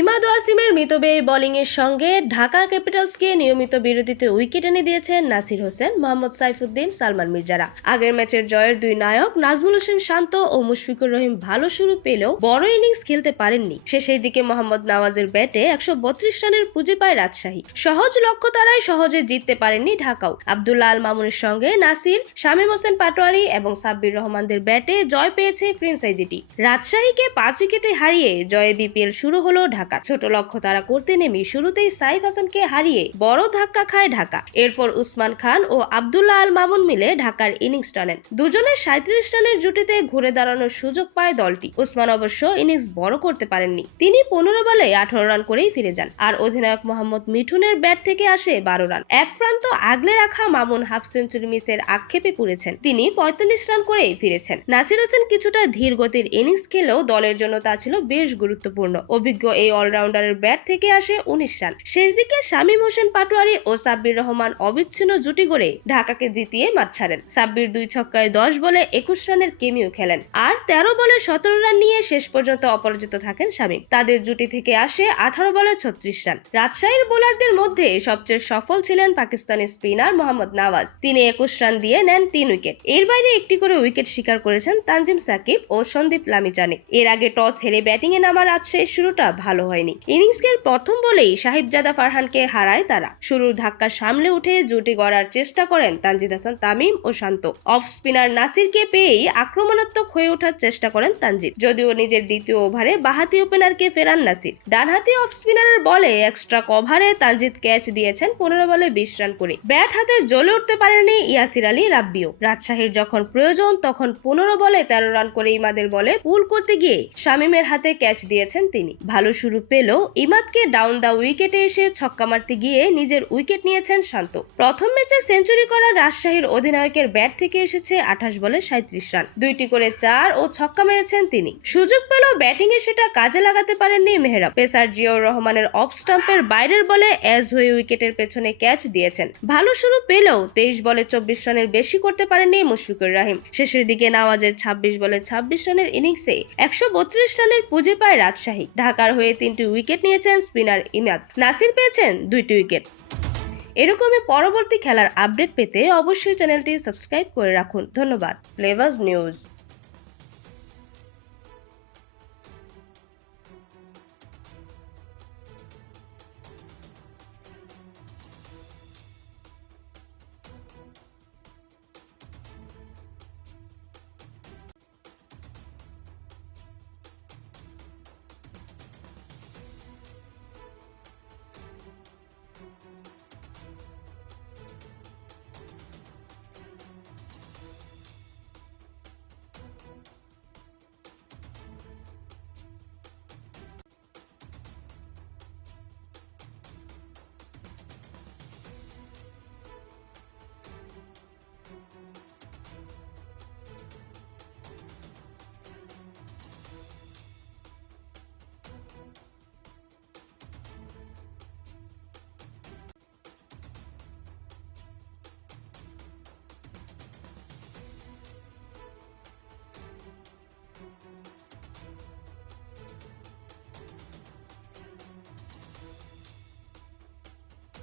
ইমাদ ওয়াসিমের মিতব্যয়ী বোলিংয়ের সঙ্গে ঢাকা ক্যাপিটালসকে নিয়মিত বিরতিতে উইকেট এনে দিয়েছেন নাসির হোসেন, মোহাম্মদ সাইফুদ্দিন, সালমান মির্জারা। আগের ম্যাচের জয়ের দুই নায়ক নাজমুল হোসেন শান্ত ও মুশফিকুর রহিম ভালো শুরু পেলেও বড় ইনিংস খেলতে পারেননি। শেষের দিকে মোহাম্মদ নওয়াজের ব্যাটে একশো বত্রিশ রানের পুঁজি পায় রাজশাহী। সহজ লক্ষ্য তারাই সহজে জিততে পারেননি ঢাকাও। আব্দুল্লাহ আল মামুনের সঙ্গে নাসির, শামীম হোসেন পাটোয়ারি এবং সাব্বির রহমানদের ব্যাটে জয় পেয়েছে ফ্রেঞ্চাইজিটি। রাজশাহীকে পাঁচ উইকেটে হারিয়ে জয়ে বিপিএল শুরু হলো ঢাকা। ছোট লক্ষ্য তারা করতে নেমে শুরুতেই সাইফ হাসানকে হারিয়ে বড় ধাক্কা খায় ঢাকা। এরপর উসমান খান ও আব্দুল্লাহ আল মামুন মিলে ঢাকার ইনিংস টানেন। দুজনের সাঁত্রিশ রানের জুটিতে ঘুরে দাঁড়ানোর সুযোগ পায় দলটি। উসমান অবশ্য ইনিংস বড় করতে পারেননি। তিনি পনেরো বলে আঠারো রান করেই ফিরে যান। আর অধিনায়ক মোহাম্মদ মিঠুনের ব্যাট থেকে আসে বারো রান। এক প্রান্ত আগলে রাখা মামুন হাফ সেঞ্চুরি মিসের আক্ষেপে পড়েছেন। তিনি পঁয়তাল্লিশ রান করেই ফিরেছেন। নাসির হোসেন কিছুটা ধীর গতির ইনিংস খেলেও দলের জন্য তা ছিল বেশ গুরুত্বপূর্ণ। অভিজ্ঞ এই অলরাউন্ডারের ব্যাট থেকে আসে উনিশ রান। শেষ দিকে শামীম হোসেন পাটোয়ারি ও সাব্বির রহমান অবিচ্ছিন্ন জুটি গড়ে ঢাকাকে জিতিয়ে মাঠ ছাড়েন। সাব্বির দুই ছক্কায় দশ বলে একুশ রানের কেমিও খেলেন। আর তেরো বলে সতেরো রান নিয়ে শেষ পর্যন্ত অপরাজিত থাকেন শামীম। তাদের জুটি থেকে আসে আঠারো বলে ছত্রিশ রান। রাজশাহীর বোলারদের মধ্যে সবচেয়ে সফল ছিলেন পাকিস্তানি স্পিনার মোহাম্মদ নওয়াজ। তিনি একুশ রান দিয়ে নেন তিন উইকেট। এর বাইরে একটি করে উইকেট শিকার করেছেন তানজিম সাকিব ও সন্দীপ লামিচানে। এর আগে টস হেরে ব্যাটিংয়ে নামা রাজশাহীর শুরুটা ভালো হয়নি। ইনিংসের প্রথম বলেই সাহিবজাদা ফারহানকে হারায় তারা। শুরুর ধাক্কা সামলে উঠে জুটি গড়ার চেষ্টা করেন তানজিদ হাসান, তামিম ও শান্ত। অফ স্পিনার নাসিরকে পেয়েই আক্রমণাত্মক হয়ে ওঠার চেষ্টা করেন তানজিদ। যদিও নিজের দ্বিতীয় ওভারে বাহাতি ওপেনারকে ফেরান নাসির। ডানহাতি অফ স্পিনারের বলে এক্সট্রা কভারে তানজিদ ক্যাচ দিয়েছেন পনেরো বলে বিশ রান করে। ব্যাট হাতে জ্বলে উঠতে পারেনি ইয়াসির আলী রাব্বিও। রাজশাহীর যখন প্রয়োজন তখন পনেরো বলে তেরো রান করে ইমাদের বলে পুল করতে গিয়ে শামীমের হাতে ক্যাচ দিয়েছেন তিনি। ভালো শুরু পেলেও ইমাদকে ডাউন দা উইকেটে এসে ছক্কা মারতে গিয়ে নিজের উইকেট নিয়েছেন শান্ত। প্রথম ম্যাচে সেঞ্চুরি করা রাজশাহীর অধিনায়কের ব্যাট থেকে এসেছে আঠাশ বলে সাঁত্রিশ রান। দুইটি করে চার ও ছক্কা মেরেছেন তিনি। সুযোগ পেলেও ব্যাটিং এ সেটা কাজে লাগাতে পারেননি মেহরাব। পেসার জিয়াউর রহমানের অফ স্টাম্পের বাইরের বলে অ্যাজ হয়ে উইকেটের পেছনে ক্যাচ দিয়েছেন। ভালো শুরু পেলেও তেইশ বলে চব্বিশ রানের বেশি করতে পারেননি মুশফিকুর রাহিম। শেষের দিকে নওয়াজের ছাব্বিশ বলে ছাব্বিশ রানের ইনিংসে একশো বত্রিশ রানের পুঁজি পায় রাজশাহী। ঢাকার হয়ে তিনটি উইকেট নিয়েছেন স্পিনার ইমাদ। নাসির পেয়েছেন দুইটি উইকেট। এরকমই পরবর্তী খেলার আপডেট পেতে অবশ্যই চ্যানেলটি সাবস্ক্রাইব করে রাখুন। ধন্যবাদ। Flavours News.